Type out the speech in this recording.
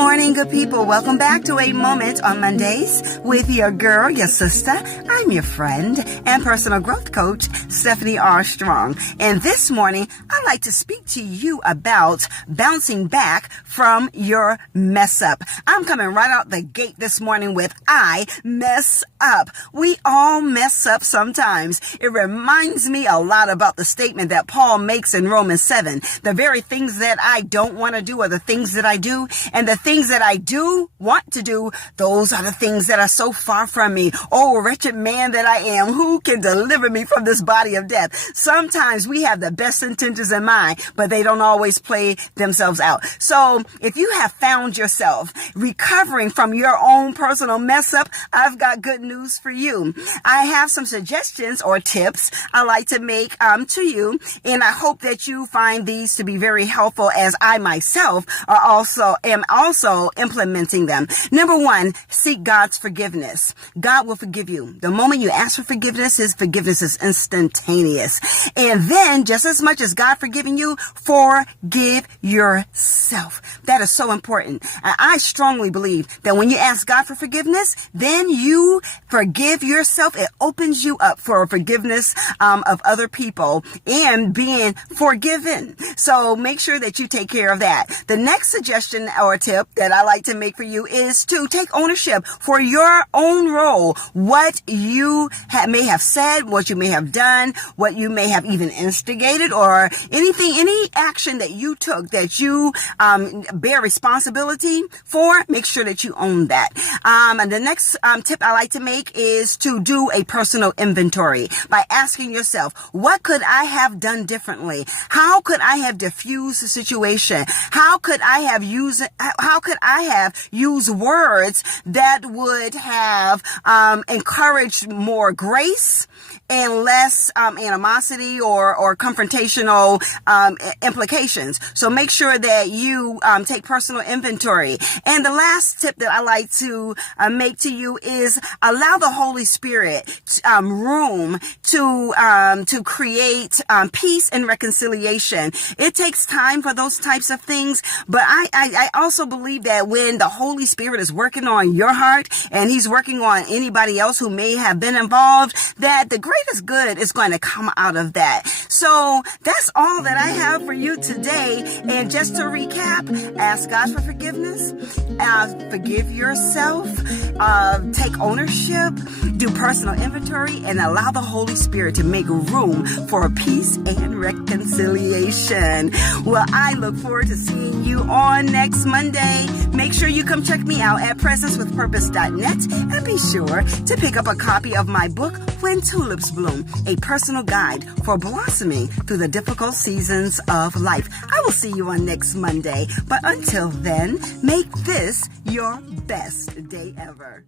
morning, good people. Welcome back to A Moment on Mondays with your girl, your sister. I'm your friend and personal growth coach, Stephanie R. Strong. And this morning, I'd like to speak to you about bouncing back from your mess up. I'm coming right out the gate this morning with I mess up. We all mess up sometimes. It reminds me a lot about the statement that Paul makes in Romans 7. The very things that I don't want to do are the things that I do, and the things that I do want to do, those are the things that are so far from me. Oh, wretched man that I am, who can deliver me from this body of death? Sometimes we have the best intentions in mind, but they don't always play themselves out. So if you have found yourself recovering from your own personal mess up, I've got good news for you. I have some suggestions or tips I like to make to you, and I hope that you find these to be very helpful, as I myself am also implementing them. Number one, seek God's forgiveness. God will forgive you. The moment you ask for forgiveness, His forgiveness is instantaneous. And then, just as much as God forgiving you, forgive yourself. That is so important. And I strongly believe that when you ask God for forgiveness, then you forgive yourself. It opens you up for forgiveness of other people and being forgiven. So make sure that you take care of that. The next suggestion or tip that I like to make for you is to take ownership for your own role. What you may have said, what you may have done, what you may have even instigated, or any action that you took that you bear responsibility for. Make sure that you own that. And the next tip I like to make is to do a personal inventory by asking yourself, what could I have done differently? How could I have diffused the situation? How could I have used words that would have encouraged more grace and less animosity or confrontational implications? So make sure that you take personal inventory. And the last tip that I like to make to you is allow the Holy Spirit room to create peace and reconciliation. It takes time for those types of things, but I also believe that when the Holy Spirit is working on your heart and He's working on anybody else who may have been involved, that the greatest good is going to come out of that. So that's all that I have for you today. And just to recap, ask God for forgiveness, forgive yourself, take ownership, do personal inventory, and allow the Holy Spirit to make room for peace and reconciliation. Well, I look forward to seeing you on next Monday. Make sure you come check me out at presencewithpurpose.net, and be sure to pick up a copy of my book, When Tulips Bloom, a personal guide for blossoming through the difficult seasons of life. I will see you on next Monday, but until then, make this your best day ever.